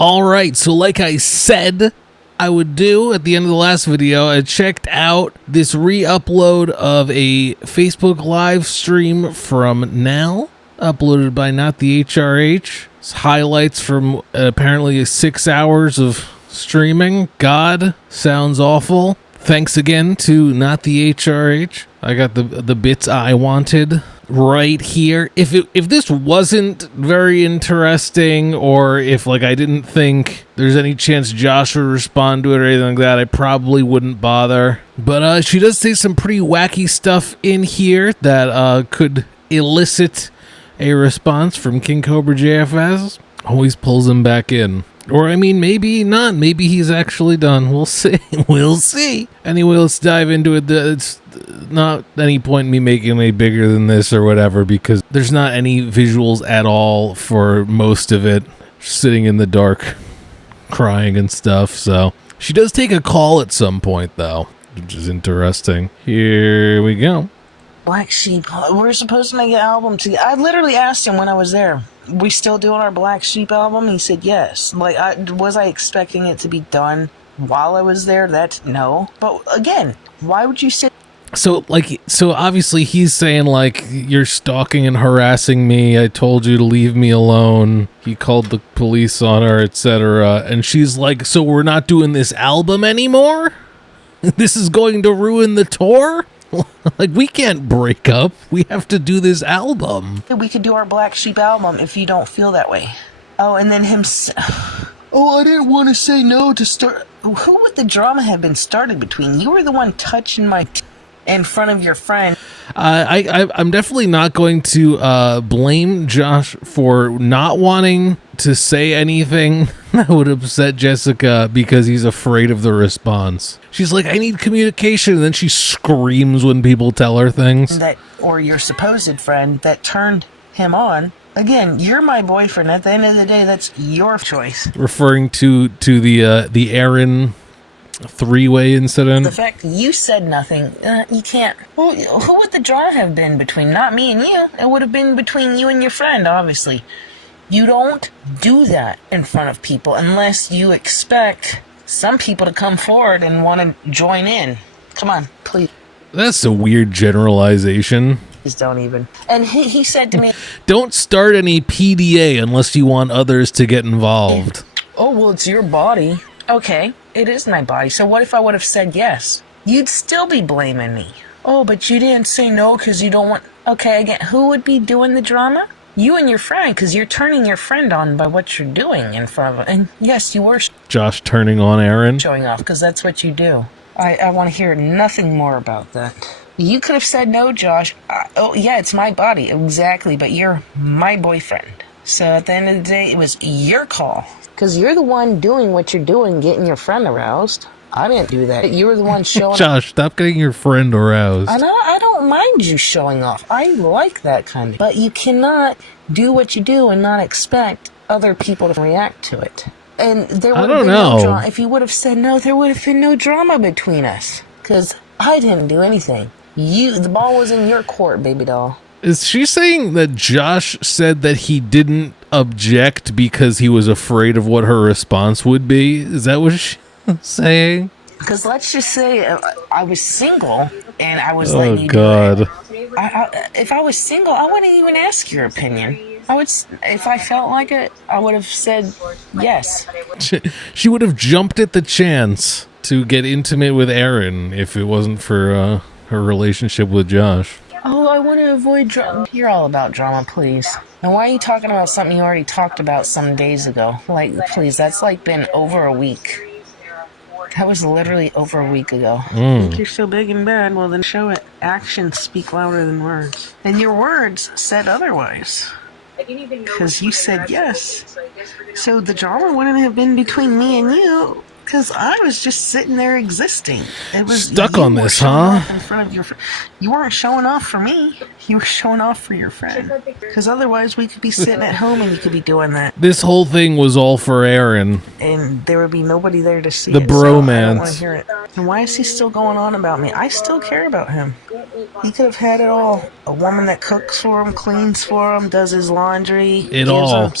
All right, so like I said I would do at the end of the last video, I checked out this re-upload of a Facebook live stream from NAL, uploaded by Not the HRH. It's highlights from apparently 6 hours of streaming. God, sounds awful. Thanks again to Not the HRH. I got the bits I wanted right here. If this wasn't very interesting, or if like I didn't think there's any chance Josh would respond to it or anything like that, I probably wouldn't bother. But she does say some pretty wacky stuff in here that could elicit a response from KingCobraJFS. Always pulls him back in. Or, I mean, maybe not. Maybe he's actually done. We'll see. We'll see. Anyway, let's dive into it. It's not any point in me making it any bigger than this or whatever, because there's not any visuals at all for most of it. Sitting in the dark, crying and stuff. So, she does take a call at some point, though, which is interesting. Here we go. Black Sheep. We're supposed to make an album together. I literally asked him when I was there, we still doing our Black Sheep album? He said yes. Like, was I expecting it to be done while I was there? That's no. But again, why would you say? So obviously he's saying, like, you're stalking and harassing me. I told you to leave me alone. He called the police on her, etc. And she's like, so we're not doing this album anymore? This is going to ruin the tour? Like, we can't break up. We have to do this album. We could do our Black Sheep album if you don't feel that way. Oh, and then him... Oh, I didn't want to say no to start... Who would the drama have been started between? You were the one touching my... in front of your friend. I'm definitely not going to blame Josh for not wanting to say anything that would upset Jessica because he's afraid of the response. She's like, I need communication, and then she screams when people tell her things. That, or your supposed friend that turned him on. Again, you're my boyfriend. At the end of the day, that's your choice. Referring to the Aaron three-way incident. The fact you said nothing, you can't. Who would the drama have been between? Not me and you. It would have been between you and your friend, obviously. You don't do that in front of people unless you expect some people to come forward and want to join in. Come on, please. That's a weird generalization. Please don't even. And he said to me, don't start any PDA unless you want others to get involved. Oh, well, it's your body. Okay, it is my body. So what if I would have said yes? You'd still be blaming me. Oh, but you didn't say no because you don't want... Okay, again, who would be doing the drama? You and your friend, because you're turning your friend on by what you're doing in front of... And yes, you were... Josh turning on Aaron? Showing off, because that's what you do. I want to hear nothing more about that. You could have said no, Josh. Oh, yeah, it's my body. Exactly, but you're my boyfriend. So at the end of the day, it was your call. Because you're the one doing what you're doing, getting your friend aroused. I didn't do that. You were the one showing... Josh, stop getting your friend aroused. I don't mind you showing off. I like that kind of... But you cannot do what you do and not expect other people to react to it. And there would have been no drama. If you would have said no, there would have been no drama between us. Because I didn't do anything. The ball was in your court, baby doll. Is she saying that Josh said that he didn't object because he was afraid of what her response would be? Is that what she's saying? Because let's just say I was single and I was letting you do it. If I was single, I wouldn't even ask your opinion. If I felt like it, I would have said yes. She would have jumped at the chance to get intimate with Aaron if it wasn't for her relationship with Josh. Oh, I want to avoid drama. You're all about drama, please. And why are you talking about something you already talked about some days ago? Like, please, that's like been over a week. That was literally over a week ago. Think you're so big and bad? Well, then show it. Actions speak louder than words. And your words said otherwise. Because you said yes. So the drama wouldn't have been between me and you. Because I was just sitting there existing. It was stuck on this, huh? In front of your you weren't showing off for me. You were showing off for your friend. Because otherwise we could be sitting at home and you could be doing that. This whole thing was all for Aaron. And there would be nobody there to see the it. Bromance. So I don't want to hear it. And why is he still going on about me? I still care about him. He could have had it all. A woman that cooks for him, cleans for him, does his laundry. It all.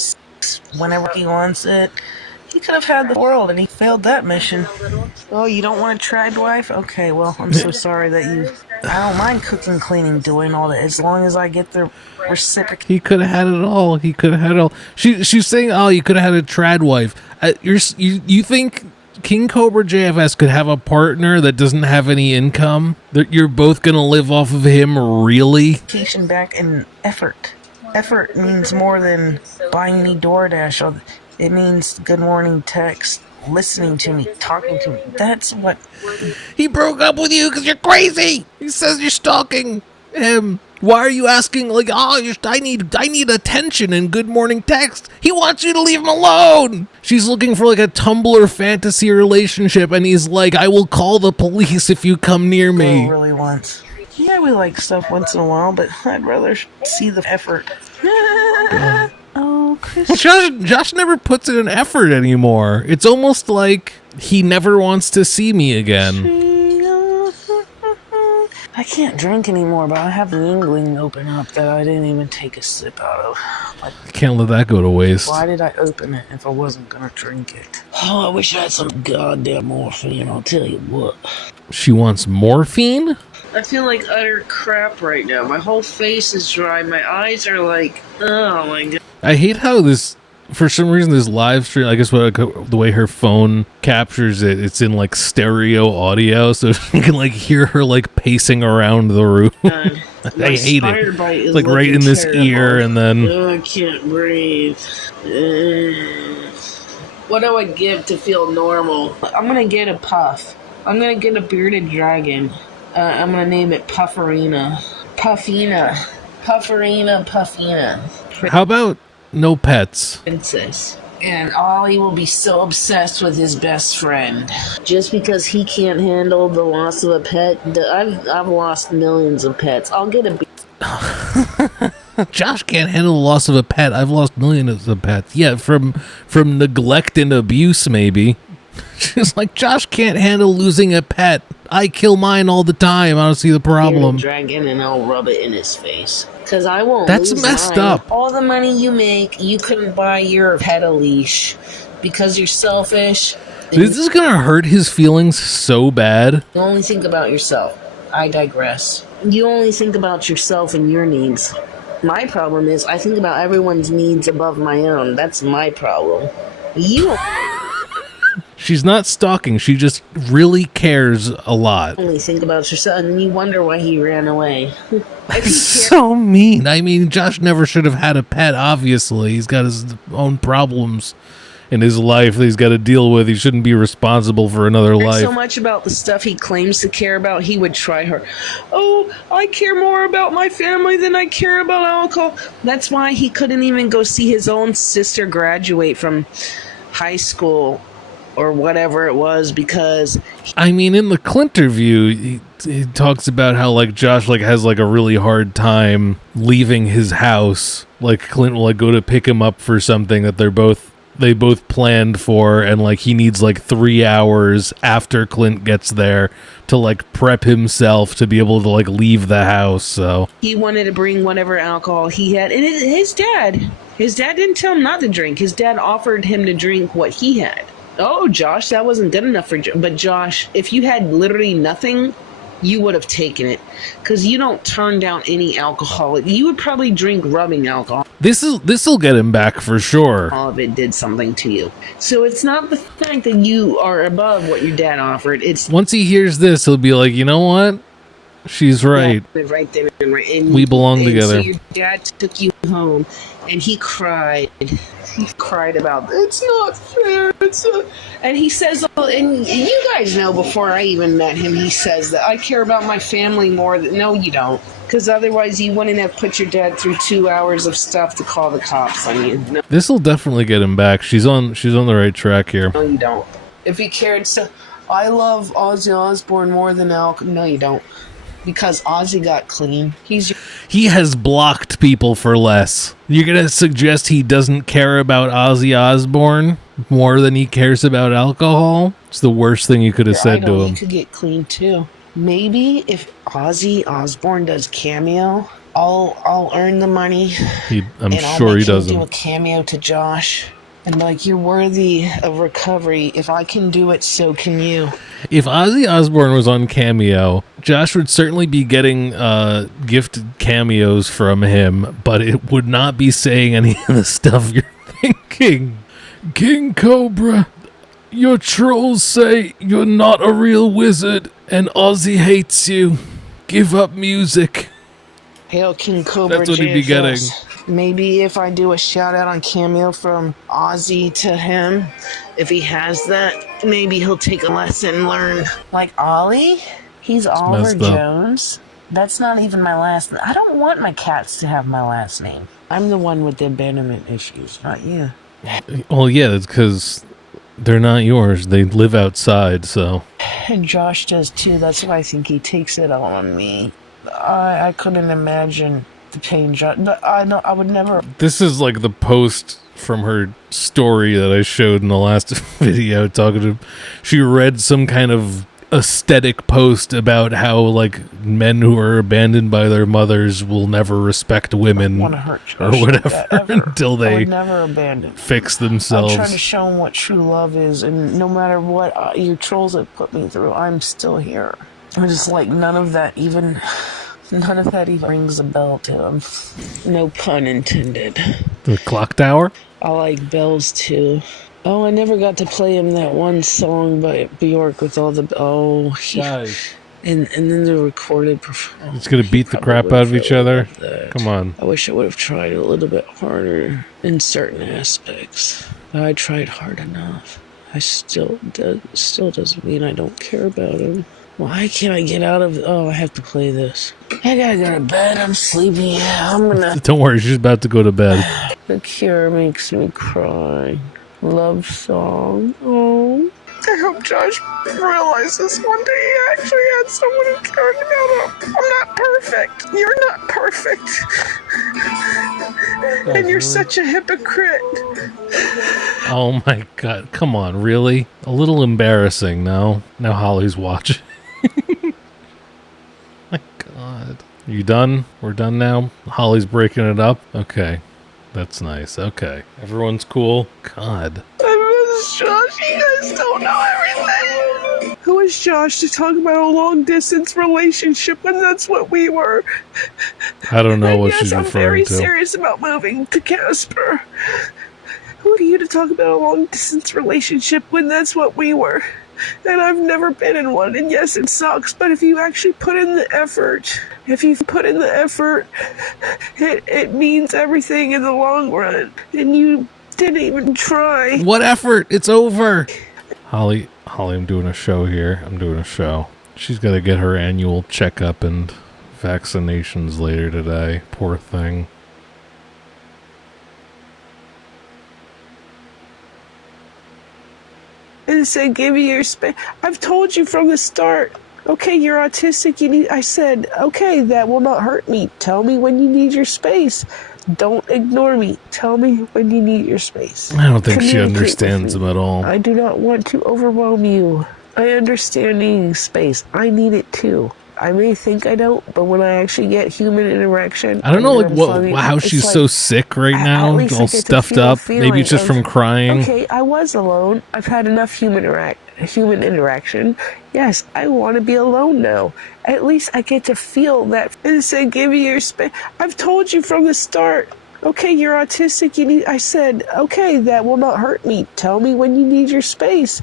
Whenever he wants it. He could have had the world and he failed that mission. Oh, you don't want a trad wife? Okay, well, I'm so sorry that you... I don't mind cooking, cleaning, doing all that, as long as I get the reciprocal. He could have had it all. He could have had it all. She's saying, oh, you could have had a trad wife. You think KingCobraJFS could have a partner that doesn't have any income? That you're both gonna live off of him, really? Back and effort. Effort means more than buying me DoorDash. It means good morning text, listening to me, talking to me. That's what... He broke up with you because you're crazy. He says you're stalking him. Why are you asking, like, oh, I need attention and good morning text? He wants you to leave him alone. She's looking for, like, a Tumblr fantasy relationship, and he's like, I will call the police if you come near me. Girl really wants... Yeah, we like stuff once in a while, but I'd rather see the effort. Oh, Chris. Josh never puts in an effort anymore. It's almost like he never wants to see me again. I can't drink anymore, but I have the Yingling open up that I didn't even take a sip out of. Can't let that go to waste. Why did I open it if I wasn't gonna drink it? Oh, I wish I had some goddamn morphine, I'll tell you what. She wants morphine? I feel like utter crap right now. My whole face is dry. My eyes are like, oh my god. I hate how this, for some reason, this live stream, I guess the way her phone captures it, it's in like stereo audio, so you can like hear her like pacing around the room. I hate it. It's like right in this ear, and then... I can't breathe. What do I give to feel normal? I'm gonna get a puff. I'm gonna get a bearded dragon. I'm gonna name it Pufferina. Puffina. Pufferina, Puffina. How about no pets? Princess. And Ollie will be so obsessed with his best friend. Just because he can't handle the loss of a pet. I've lost millions of pets. I'll get a... Josh can't handle the loss of a pet. I've lost millions of pets. Yeah, from neglect and abuse, maybe. She's like, Josh can't handle losing a pet. I kill mine all the time. I don't see the problem. Dragon, and I'll rub it in his face. Because I won't. That's lose messed mine. up. All the money you make, you couldn't buy your pet a leash. Because you're selfish. This is going to hurt his feelings so bad. You only think about yourself. I digress. You only think about yourself and your needs. My problem is I think about everyone's needs above my own. That's my problem. You... She's not stalking. She just really cares a lot. Only think about yourself, and you wonder why he ran away. That's so mean. I mean, Josh never should have had a pet, obviously. He's got his own problems in his life that he's got to deal with. He shouldn't be responsible for another life. So much about the stuff he claims to care about, he would try her. Oh, I care more about my family than I care about alcohol. That's why he couldn't even go see his own sister graduate from high school or whatever it was, because I mean, in the Clint interview, he talks about how like Josh like has like a really hard time leaving his house. Like Clint will like go to pick him up for something that they both planned for, and like he needs like 3 hours after Clint gets there to like prep himself to be able to like leave the house. So he wanted to bring whatever alcohol he had, and his dad didn't tell him not to drink. His dad offered him to drink what he had. Oh, Josh, that wasn't good enough for but Josh, if you had literally nothing, you would have taken it, because you don't turn down any alcohol. You would probably drink rubbing alcohol. This'll get him back for sure. All of it did something to you. So it's not the fact that you are above what your dad offered. It's once he hears this, he'll be like, you know what? She's right. Yeah, right there, and we belong together. So your dad took you home, and he cried. He cried about, it's not fair. And he says, and you guys know before I even met him, he says that I care about my family more than... No, you don't. Because otherwise you wouldn't have put your dad through 2 hours of stuff to call the cops on you. No. This'll definitely get him back. She's on the right track here. No, you don't. If he cared so... I love Ozzy Osbourne more than Al... No, you don't. Because Ozzy got clean. He has blocked people for less. You're going to suggest he doesn't care about Ozzy Osbourne more than he cares about alcohol? It's the worst thing you could have said to him. He could get clean too. Maybe if Ozzy Osbourne does cameo, I'll earn the money. I'm sure he doesn't. Do a cameo to Josh. And like, you're worthy of recovery. If I can do it, so can you. If Ozzy Osbourne was on Cameo, Josh would certainly be getting gifted cameos from him, but it would not be saying any of the stuff you're thinking. King Cobra, your trolls say you're not a real wizard, and Ozzy hates you. Give up music. Hail King Cobra. That's what he'd be getting. Maybe if I do a shout out on Cameo from Ozzy to him, if he has that, maybe he'll take a lesson and learn. Like Ollie? He's Oliver Jones? That's not even my last name. I don't want my cats to have my last name. I'm the one with the abandonment issues, not you. Well, yeah, that's because they're not yours. They live outside, so. And Josh does too. That's why I think he takes it all on me. I couldn't imagine the pain Josh. I would never. This is like the post from her story that I showed in the last video. Talking to, she read some kind of aesthetic post about how like men who are abandoned by their mothers will never respect women hurt or whatever until they never abandon. Fix themselves. I'm trying to show them what true love is, and no matter what your trolls have put me through, I'm still here. I'm just like none of that even rings a bell to him. No pun intended. The clock tower? I like bells too. Oh, I never got to play him that one song by Bjork with all the Guys. and then the recorded performance. It's gonna beat the crap out of each other. Come on. I wish I would have tried a little bit harder in certain aspects. I tried hard enough. Still doesn't mean I don't care about him. Why can't I get out of... Oh, I have to play this. I gotta go to bed. I'm sleepy. I'm gonna... Don't worry, she's about to go to bed. The Cure makes me cry. Love song. Oh. I hope Josh realizes one day he actually had someone who cared about him. I'm not perfect. You're not perfect. And you're such a hypocrite. Oh my god, come on, really? A little embarrassing, no? Now Holly's watching. My god. Are you done? We're done now? Holly's breaking it up? Okay. That's nice. Okay. Everyone's cool? God. I miss Josh. You guys don't know everything. Who is Josh to talk about a long-distance relationship when that's what we were? I don't know what she's referring to. I'm very serious about moving to Casper. Who are you to talk about a long-distance relationship when that's what we were? And I've never been in one, and yes, it sucks, but if you actually put in the effort, it means everything in the long run, and you didn't even try. What effort? It's over. Holly, I'm doing a show here. I'm doing a show. She's got to get her annual checkup and vaccinations later today. Poor thing. And said, give me your space. I've told you from the start. Okay, you're autistic. I said, okay, that will not hurt me. Tell me when you need your space. Don't ignore me. Tell me when you need your space. I don't think she understands them at all. I do not want to overwhelm you. I understand needing space. I need it too. I may think I don't, but when I actually get human interaction... I don't know how she's so sick right now, all stuffed up. Maybe it's just from crying. Okay, I was alone. I've had enough human interaction. Yes, I want to be alone now. At least I get to feel that. And say, give me your space. I've told you from the start. Okay, you're autistic. I said, okay, that will not hurt me. Tell me when you need your space.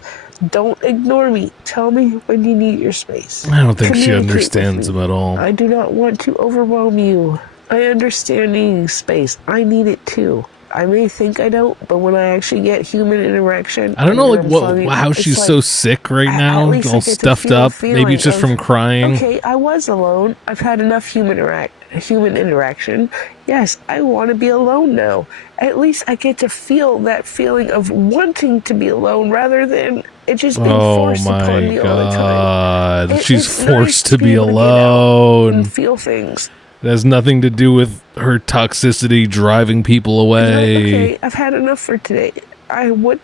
Don't ignore me. Tell me when you need your space. I don't think she understands them at all. I do not want to overwhelm you. I understand needing space. I need it too. I may think I don't, but when I actually get human interaction... I don't know how she's so sick right now, all stuffed up. Maybe it's just from crying. Okay, I was alone. I've had enough human interaction. Yes, I want to be alone now. At least I get to feel that feeling of wanting to be alone rather than it just being forced upon me all the time. She's forced to be alone. And feel things. It has nothing to do with her toxicity driving people away. Okay, I've had enough for today. I would,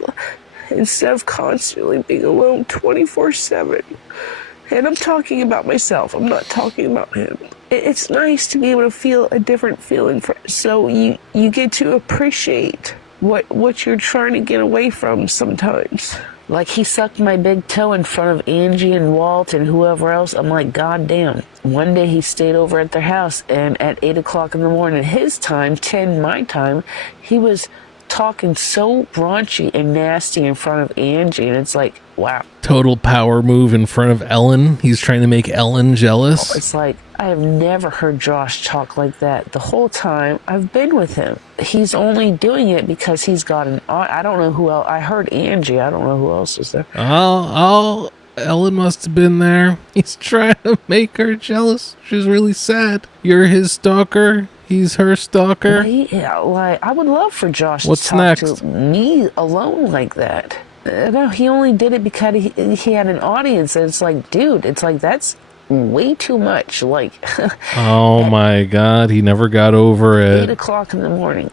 instead of constantly being alone 24/7, and I'm talking about myself, I'm not talking about him. It's nice to be able to feel a different feeling, so you get to appreciate what you're trying to get away from sometimes. Like, he sucked my big toe in front of Angie and Walt and whoever else. I'm like, God damn. One day he stayed over at their house, and at 8 o'clock in the morning, his time, 10 my time, he was talking so raunchy and nasty in front of Angie, and it's like, wow. Total power move in front of Ellen. He's trying to make Ellen jealous. It's like, I have never heard Josh talk like that the whole time I've been with him. He's only doing it because he's got an... I don't know who else. I heard Angie. I don't know who else was there. Oh, Ellen must have been there. He's trying to make her jealous. She's really sad. You're his stalker. He's her stalker. Yeah, like, I would love for Josh What's to talk next? to me alone like that. No, he only did it because he had an audience. And it's like, dude, it's like, that's way too much. Like, oh my God, he never got over 8 it. o'clock in the morning.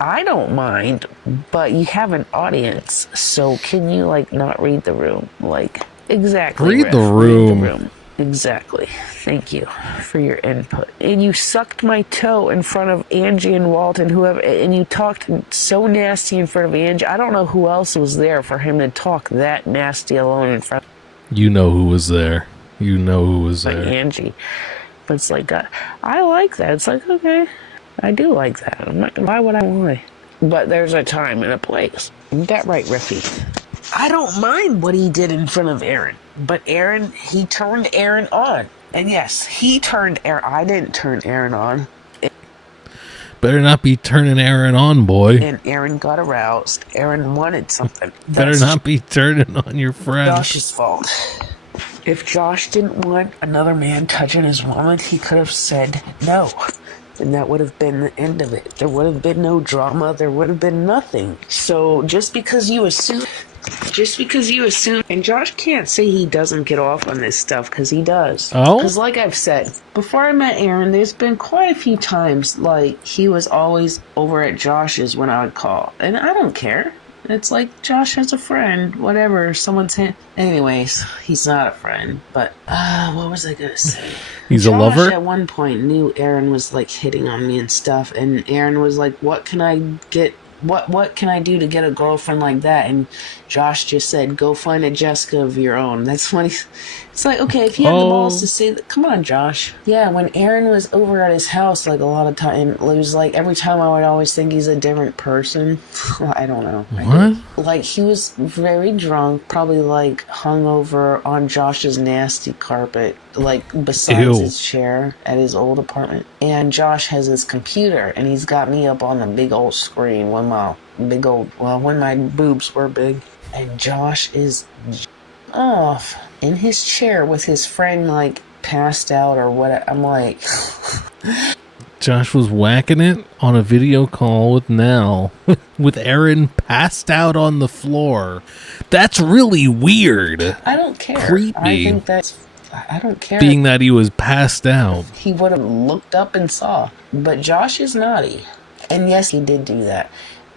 I don't mind, but you have an audience, so can you, like, not read the room? Like, exactly. Read Ref, the room. Read the room. Exactly. Thank you for your input. And you sucked my toe in front of Angie and Walt and whoever, and you talked so nasty in front of Angie. I don't know who else was there for him to talk that nasty alone in front of You know who was there. You know who was there. Angie. But it's like, I like that. It's like, okay, I do like that. I'm not, why would I lie? But there's a time and a place. Isn't that right, Riffy? I don't mind what he did in front of Aaron. But Aaron, he turned Aaron on. And yes, he turned Aaron. I didn't turn Aaron on. Better not be turning Aaron on, boy. And Aaron got aroused. Aaron wanted something. Better not be turning on your friend. Josh's fault. If Josh didn't want another man touching his woman, he could have said no. And that would have been the end of it. There would have been no drama. There would have been nothing. So just because you assume, and Josh can't say he doesn't get off on this stuff, because he does. Oh? Because like I've said, before I met Aaron, there's been quite a few times, like, he was always over at Josh's when I would call. And I don't care. It's like, Josh has a friend, whatever, someone's hand. Anyways, he's not a friend, but, what was I gonna say? He's a lover? Josh at one point knew Aaron was, like, hitting on me and stuff, and Aaron was like, what can I get, what can I do to get a girlfriend like that? And Josh just said, go find a Jessica of your own. That's when it's like, okay, if you had the balls to say that, come on, Josh. Yeah, when Aaron was over at his house, like, a lot of time, it was like, every time I would always think he's a different person. I don't know. What? Like, he was very drunk, probably, like, hungover on Josh's nasty carpet, like, besides his chair at his old apartment. And Josh has his computer, and he's got me up on the big old screen when my boobs were big. And Josh is off in his chair with his friend, like, passed out or what. I'm like... Josh was whacking it on a video call with NAL with Aaron passed out on the floor. That's really weird. I don't care. Creepy. I think that's... I don't care. Being that he was passed out. He would have looked up and saw. But Josh is naughty. And yes, he did do that.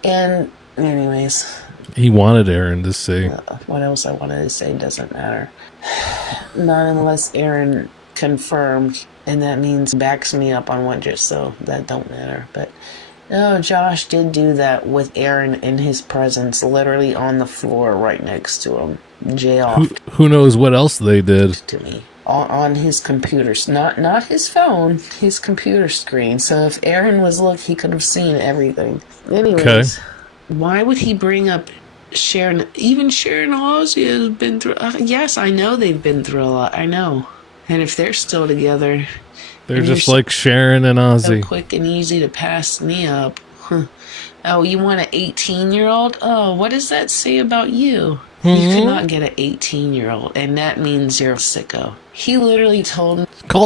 And anyways... He wanted Aaron to see. What else I wanted to say doesn't matter. Not unless Aaron confirmed, and that means backs me up on what just so that don't matter. But no, Josh did do that with Aaron in his presence, literally on the floor right next to him. Who knows what else they did to me on his computers, not his phone, his computer screen. So if Aaron was he could have seen everything. Anyways, why would he bring up Sharon? Even Sharon and Ozzy has been through. Yes, I know they've been through a lot. I know. And if they're still together, they're just like Sharon and Ozzy. So quick and easy to pass me up. Huh. Oh, you want an 18-year-old? Oh, what does that say about you? You cannot get an 18-year-old, and that means you're a sicko. He literally called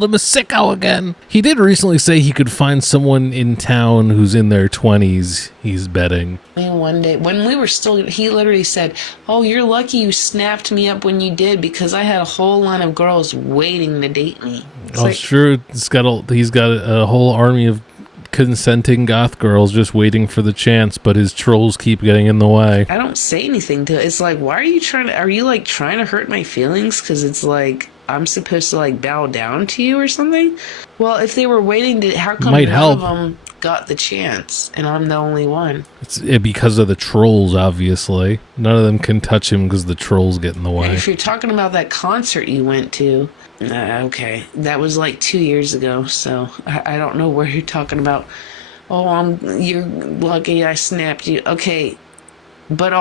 him a sicko again. He did recently say he could find someone in town who's in their 20s. He's betting. One day, when we were still, he literally said, oh, you're lucky you snapped me up when you did, because I had a whole line of girls waiting to date me. It's true. He's got a whole army of consenting goth girls just waiting for the chance, but his trolls keep getting in the way. I don't say anything to it. It's like, why are you trying to hurt my feelings? Because it's like, I'm supposed to, like, bow down to you or something? Well, if they were waiting to, how come none of them got the chance, and I'm the only one. It's because of the trolls, obviously. None of them can touch him because the trolls get in the way. If you're talking about that concert you went to, okay, that was like 2 years ago, so I don't know where you're talking about. Oh, you're lucky I snapped you. Okay, but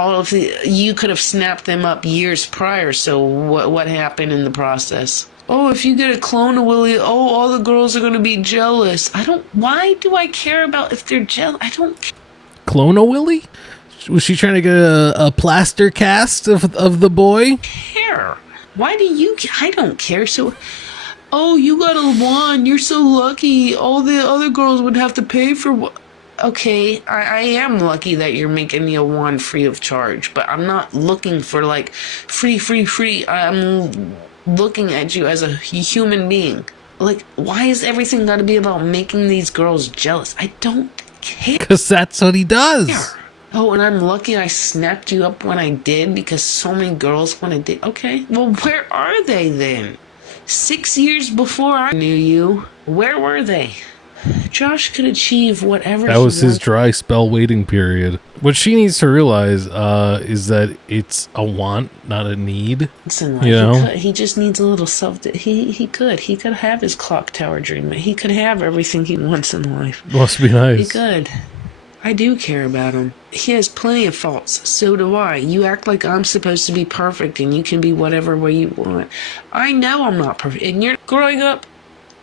you could have snapped them up years prior, so what happened in the process? Oh, if you get a clone of Willie, all the girls are going to be jealous. Why do I care about if they're jealous? I don't. Clone of Willie? Was she trying to get a plaster cast of the boy? Care. Why do you? I don't care. So, oh, you got a wand. You're so lucky. All the other girls would have to pay for. Okay, I am lucky that you're making me a wand free of charge, but I'm not looking for like free. I'm looking at you as a human being. Like, why is everything got to be about making these girls jealous? I don't care. Because that's what he does. Oh, and I'm lucky I snapped you up when I did because so many girls want to date. Okay, well, where are they then? 6 years before I knew you, where were they? Josh could achieve whatever. That was his dry spell waiting period. What she needs to realize is that it's a want, not a need. Listen, he just needs a little self. He could have his clock tower dream. He could have everything he wants in life. Must be nice. He could. I do care about him. He has plenty of faults. So do I. You act like I'm supposed to be perfect and you can be whatever way you want. I know I'm not perfect. And you're growing up.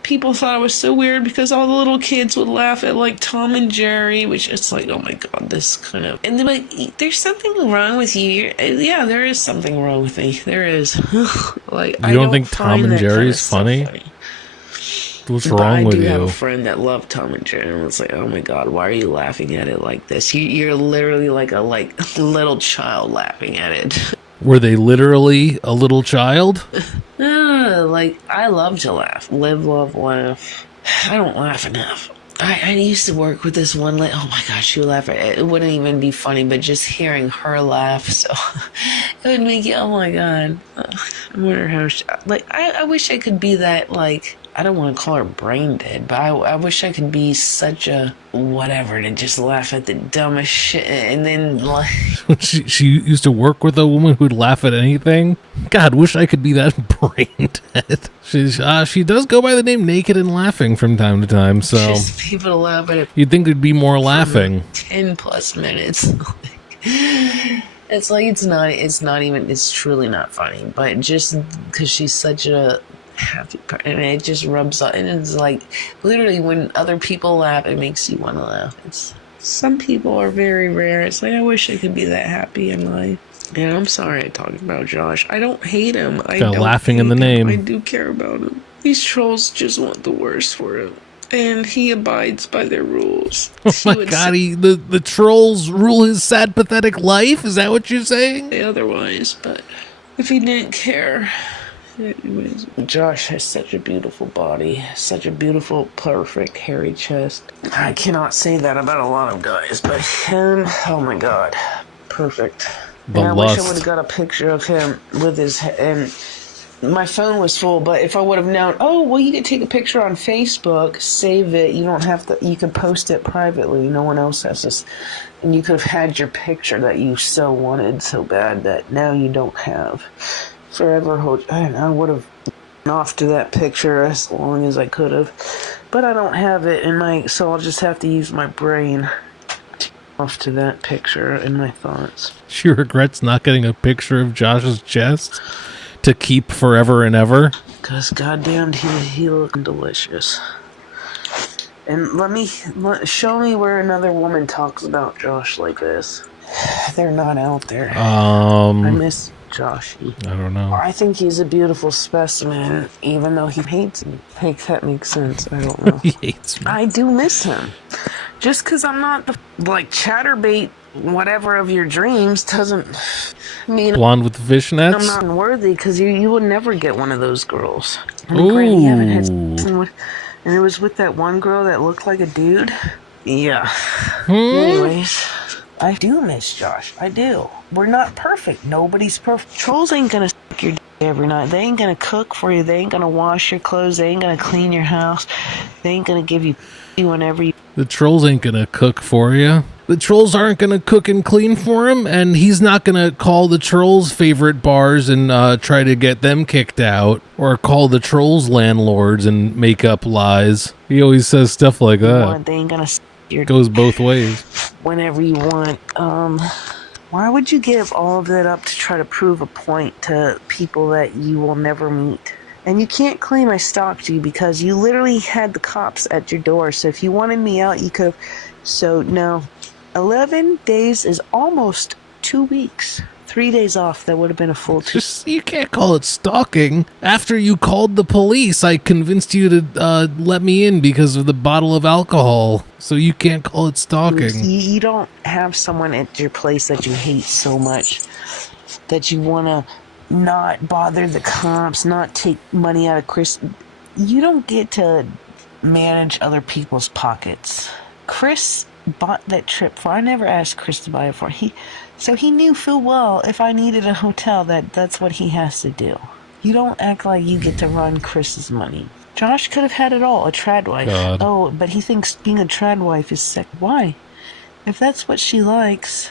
People thought it was so weird because all the little kids would laugh at like Tom and Jerry, which it's like, oh my god, this kind of. And they're like, there's something wrong with you. Yeah, there is something wrong with me. There is. Like, you don't think Tom and Jerry is funny? What's wrong with you? I do have a friend that loved Tom and Jerry and was like, oh my god, why are you laughing at it like this? You're literally like a little child laughing at it. Were they literally a little child? Like, I love to laugh. Live, love, laugh. I don't laugh enough. I used to work with this one lady. Oh my gosh, she would laugh. It wouldn't even be funny, but just hearing her laugh, so it would make you, oh my god. I wonder how I wish I could be that, like, I don't want to call her brain dead, but I wish I could be such a whatever to just laugh at the dumbest shit and then like. she used to work with a woman who'd laugh at anything. God, wish I could be that brain dead. She does go by the name Naked and Laughing from time to time, so just people to laugh at it. You'd think there'd be more laughing. 10+ minutes. It's like it's truly not funny, but just because she's such a happy person, and it just rubs off, and it's like literally when other people laugh, it makes you want to laugh. Some people are very rare. It's like, I wish I could be that happy in life. And I'm sorry I talked about Josh. I don't hate him. Got laughing in the name. I do care about him. These trolls just want the worst for him. And he abides by their rules. Oh my god, the trolls rule his sad, pathetic life? Is that what you're saying? Otherwise, but if he didn't care. Anyways, Josh has such a beautiful body, such a beautiful, perfect, hairy chest. I cannot say that about a lot of guys, but him, oh my god, perfect. The and I lust. wish I would have got a picture of him with his and my phone was full, but if I would have known, oh, well, you could take a picture on Facebook, save it, you don't have to, you can post it privately, no one else has this, and you could have had your picture that you so wanted so bad that now you don't have. Forever hold. I would have gone off to that picture as long as I could have, but I don't have it in my. So I'll just have to use my brain to off to that picture in my thoughts. She regrets not getting a picture of Josh's chest to keep forever and ever. Cause goddamn, he looked delicious. And show me where another woman talks about Josh like this. They're not out there. I miss Joshy. I don't know. I think he's a beautiful specimen, even though he hates me. That makes sense. I don't know. He hates me. I do miss him. Just because I'm not the, like, chatterbait, whatever of your dreams, doesn't mean blonde with fishnets? I'm not worthy, because you would never get one of those girls. And Ooh. granted, you haven't had and it was with that one girl that looked like a dude. Yeah. Anyways. I do miss Josh. I do. We're not perfect. Nobody's perfect. Trolls ain't gonna suck your dick every night. They ain't gonna cook for you. They ain't gonna wash your clothes. They ain't gonna clean your house. They ain't gonna give you whenever you The trolls ain't gonna cook for you. The trolls aren't gonna cook and clean for him, and he's not gonna call the trolls' favorite bars and try to get them kicked out, or call the trolls landlords and make up lies. He always says stuff like that. They ain't gonna It goes both ways. whenever you want. Why would you give all of that up to try to prove a point to people that you will never meet? And you can't claim I stalked you because you literally had the cops at your door. So if you wanted me out, you could have. So no, 11 days is almost 2 weeks. 3 days off, that would have been a full 2. You can't call it stalking. After you called the police, I convinced you to let me in because of the bottle of alcohol. So you can't call it stalking. You don't have someone at your place that you hate so much that you want to not bother the cops, not take money out of Chris. You don't get to manage other people's pockets. Chris bought that trip for. I never asked Chris to buy it for. So he knew full well if I needed a hotel that's what he has to do. You don't act like you get to run Chris's money. Josh could have had it all, a trad wife. God. Oh, but he thinks being a trad wife is sick. Why? If that's what she likes,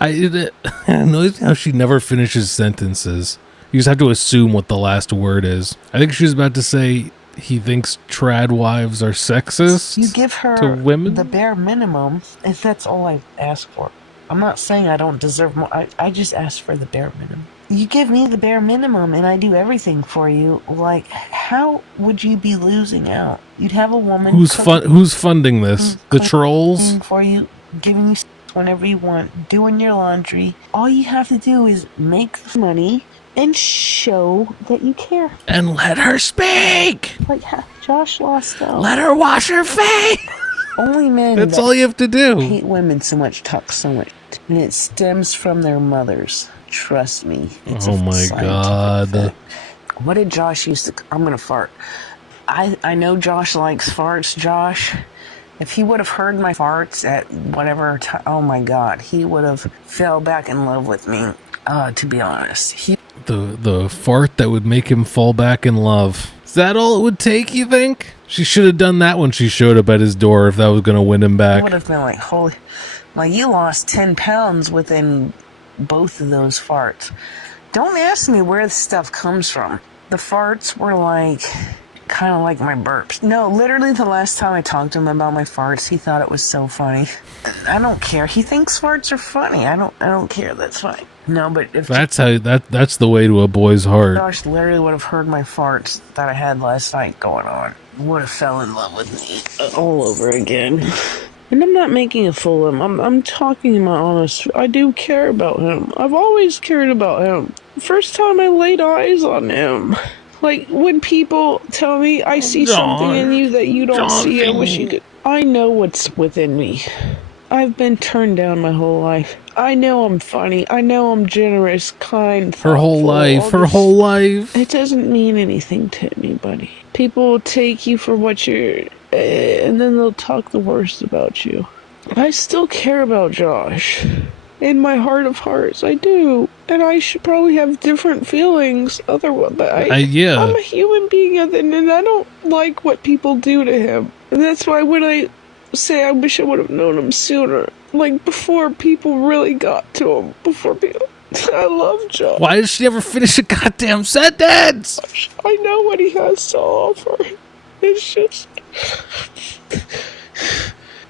I notice how she never finishes sentences. You just have to assume what the last word is. I think she was about to say he thinks trad wives are sexist. You give her to women? the bare minimum, if that's all I ask for. I'm not saying I don't deserve more. I just ask for the bare minimum. You give me the bare minimum and I do everything for you. Like, how would you be losing out? You'd have a woman who's funding this? The trolls? For you, giving you whenever you want, doing your laundry. All you have to do is make the money and show that you care. And let her speak! Like, Josh lost out. Let her wash her face! Only men That's all you have to do. hate women so much, talk so much. And it stems from their mothers. Trust me. It's oh my God. Fact. What did Josh used to... I'm going to fart. I know Josh likes farts, Josh. If he would have heard my farts at whatever time... Oh my God. He would have fell back in love with me, to be honest. The fart that would make him fall back in love. Is that all it would take, you think? She should have done that when she showed up at his door if that was going to win him back. I would have been like, holy... Like, you lost 10 pounds within both of those farts. Don't ask me where the stuff comes from. The farts were like... kind of like my burps. No, literally the last time I talked to him about my farts, he thought it was so funny. I don't care. He thinks farts are funny. I don't care. That's fine. No, but if that's the way to a boy's heart. Josh literally would have heard my farts that I had last night going on, would have fell in love with me all over again. And I'm not making a fool of him. I'm talking my honest. I do care about him. I've always cared about him. The first time I laid eyes on him. Like, when people tell me, I see something in you that you don't see, I wish you could. I know what's within me. I've been turned down my whole life. I know I'm funny. I know I'm generous, kind, thoughtful. Her whole life. It doesn't mean anything to anybody. People will take you for what you're, and then they'll talk the worst about you. I still care about Josh. In my heart of hearts, I do. And I should probably have different feelings otherwise, but I'm a human being and I don't like what people do to him. And that's why when I say I wish I would have known him sooner, like before people really got to him, I love Josh. Why did she never finish a goddamn sentence? I know what he has to offer. It's just...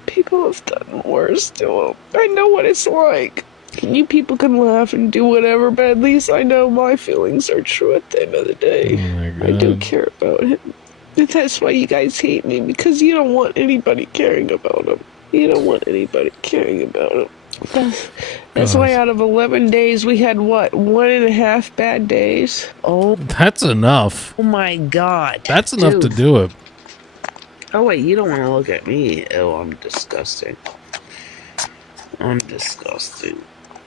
people have done worse to him. I know what it's like. You people can laugh and do whatever, but at least I know my feelings are true at the end of the day. Oh my God. I do care about him. And that's why you guys hate me, because you don't want anybody caring about him. You don't want anybody caring about him. That's why out of 11 days, we had, 1.5 bad days? Oh. That's enough. Oh my God. That's enough to do it. Oh wait, you don't want to look at me. Oh, I'm disgusting. I'm disgusting.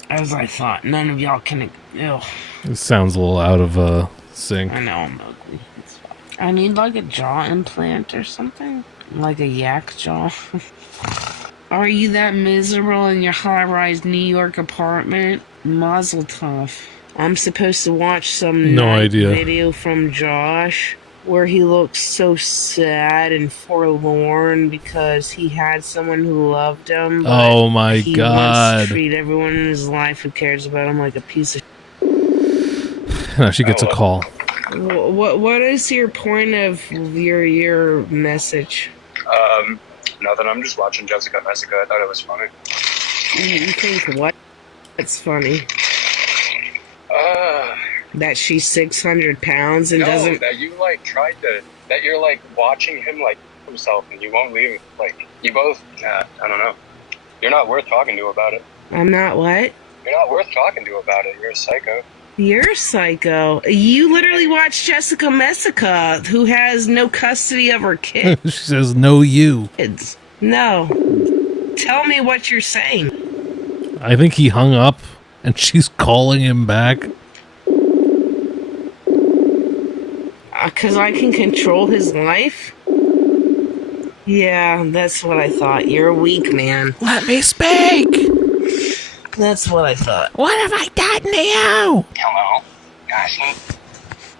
As I thought, none of y'all can... Ew. It sounds a little out of sync. I know I'm ugly. It's fine. I need like a jaw implant or something. Like a yak jaw. Are you that miserable in your high-rise New York apartment? Mazel tov. I'm supposed to watch some video from Josh. where he looks so sad and forlorn because he had someone who loved him. But Oh my he God. wants to treat everyone in his life who cares about him like a piece of. No, she gets a call. What is your point of your message? Nothing. I'm just watching Jessica Messica. I thought it was funny. You think what? It's funny that she's 600 pounds and no, doesn't. That you like tried to. That you're like watching him like himself, and you won't leave. Like you both. I don't know. You're not worth talking to about it. I'm not what? You're not worth talking to about it. You're a psycho. You're a psycho. You literally watched Jessica Messica, who has no custody of her kids. She says, no, you. No. Tell me what you're saying. I think he hung up and she's calling him back. Because I can control his life? Yeah, that's what I thought. You're a weak man. Let me speak. That's what I thought. What have I done to you? Hello, Ashley.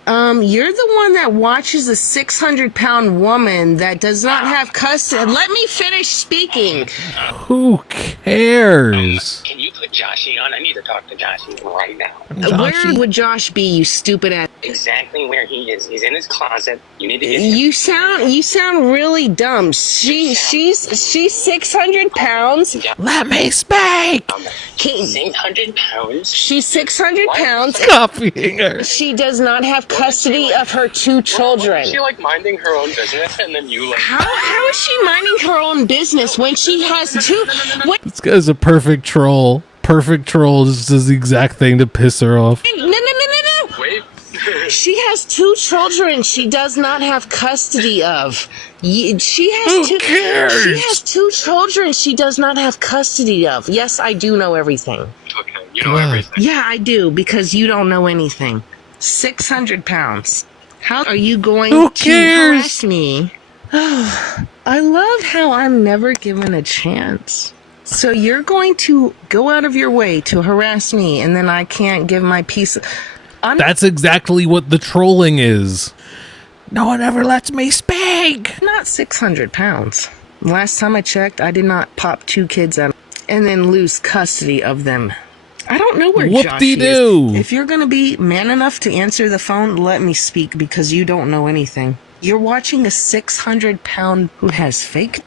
You're the one that watches a 600-pound woman that does not have custody. Let me finish speaking. Who cares? Can you put Joshy on? I need to talk to Joshy right now. Where would Josh be, you stupid ass? Exactly where he is. He's in his closet. You need to get him. You sound really dumb. She's 600 pounds. Let me speak. 600 pounds. She's 600 pounds. Copying her. She does not have custody of her 2 children. Is she like minding her own business, and then you like? How is she minding her own business when she has 2? What? This guy's a perfect troll. Perfect troll just does the exact thing to piss her off. No. Wait. She has 2 children she does not have custody of. She has Who cares? She has 2 children she does not have custody of. Yes, I do know everything. Okay, you know everything. Yeah, I do, because you don't know anything. 600 pounds. How are you going Who to cares? harass me? I love how I'm never given a chance. So you're going to go out of your way to harass me, and then I can't give my piece of... That's exactly what the trolling is. No one ever lets me speak. Not 600 pounds. Last time I checked, I did not pop 2 kids out and then lose custody of them. I don't know where Josh Whoop-de-doo. is. If you're going to be man enough to answer the phone, let me speak, because you don't know anything. You're watching a 600-pound who has fake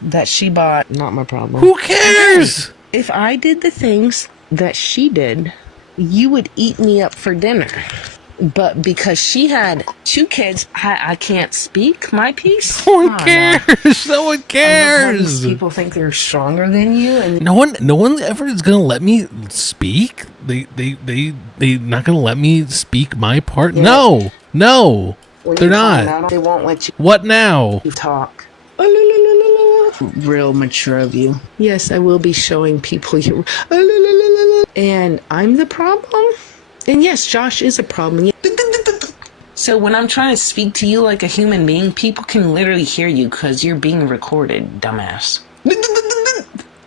that she bought. Not my problem. Who cares? If I did the things that she did, you would eat me up for dinner. But because she had 2 kids, I can't speak my piece. No one cares. No one cares. People think they're stronger than you, and No one ever is gonna let me speak. They not gonna let me speak my part. Yeah. No, when they're you find not. out, they won't let you What now? talk. Real mature of you. Yes, I will be showing people you. And I'm the problem. And yes, Josh is a problem. So when I'm trying to speak to you like a human being, people can literally hear you because you're being recorded, dumbass.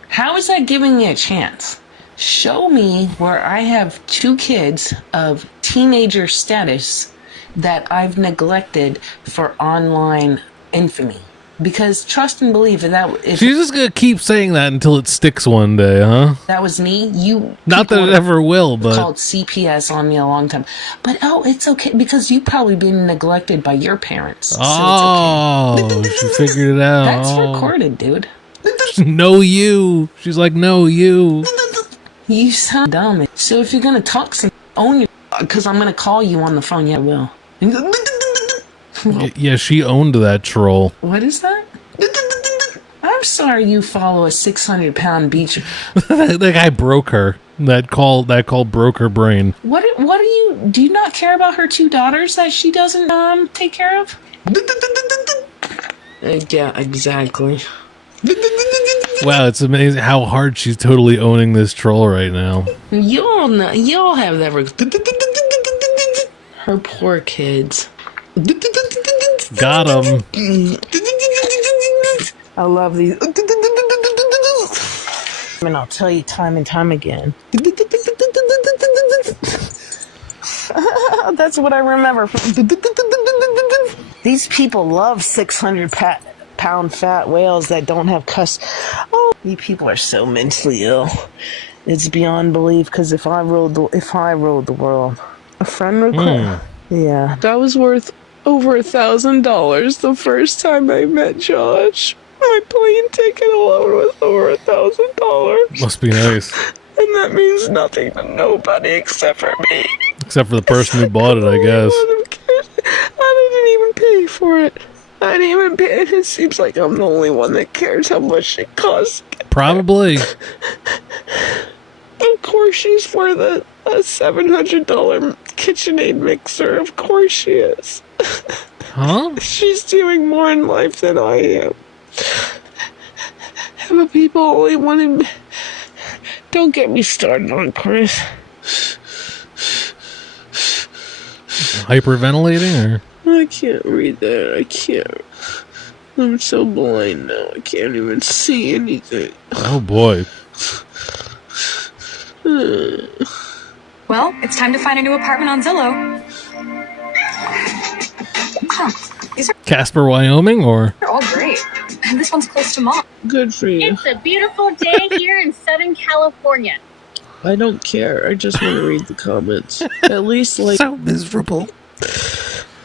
How is that giving me a chance? Show me where I have 2 kids of teenager status that I've neglected for online infamy. Because trust and believe if She's just gonna keep saying that until it sticks one day, huh? that was me, Not that it ever will, but called CPS on me a long time. But it's okay, because you've probably been neglected by your parents. oh, so it's okay. she figured it out. That's Oh. recorded, dude. No, you. She's like, no, you. You sound dumb. So if you're gonna talk, own your. Because I'm gonna call you on the phone. Yeah, I will. Yeah, she owned that troll. What is that? I'm sorry you follow a 600-pound beach. That guy broke her. That call broke her brain. What do you not care about her 2 daughters that she doesn't take care of? Yeah, exactly. Wow, it's amazing how hard she's totally owning this troll right now. Y'all have that. Her poor kids. Got him. I love these. And I'll tell you time and time again. That's what I remember. These people love 600-pound fat whales that don't have Oh, you people are so mentally ill. It's beyond belief. Because if I ruled the world, a friend request. Yeah, that was worth over $1,000 the first time I met Josh. My plane ticket alone was over $1,000. Must be nice. And that means nothing to nobody except for me. Except for the person who bought it, I guess. I didn't even pay for it. I didn't even pay. It seems like I'm the only one that cares how much it costs. Probably. Of course she's worth a $700 KitchenAid mixer. Of course she is. Huh? She's doing more in life than I am. But people only want to... Don't get me started on Chris. Hyperventilating, or? I can't read that. I can't. I'm so blind now. I can't even see anything. Oh boy. Well, it's time to find a new apartment on Zillow. These Casper, Wyoming, or? are all great. And this one's close to mom. Good for you. It's a beautiful day here in Southern California. I don't care. I just want to read the comments. At least, like... So miserable.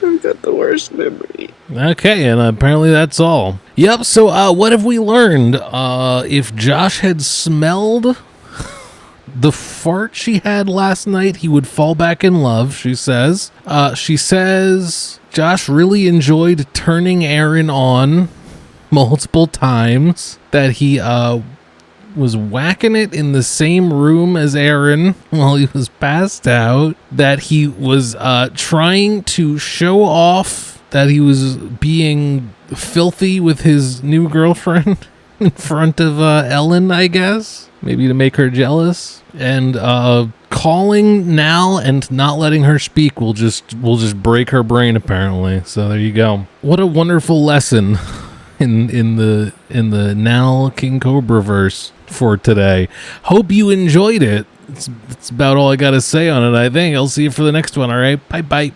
I've got the worst memory. Okay, and apparently that's all. Yep, so what have we learned? If Josh had smelled the fart she had last night, he would fall back in love, she says. She says Josh really enjoyed turning Aaron on multiple times, that he was whacking it in the same room as Aaron while he was passed out, that he was trying to show off that he was being filthy with his new girlfriend in front of Ellen, I guess, maybe to make her jealous, and calling NAL and not letting her speak will just break her brain, apparently. So there you go. What a wonderful lesson in the NAL King Cobra verse for today. Hope you enjoyed it. It's about all I gotta say on it, I think. I'll see you for the next one. All right, bye.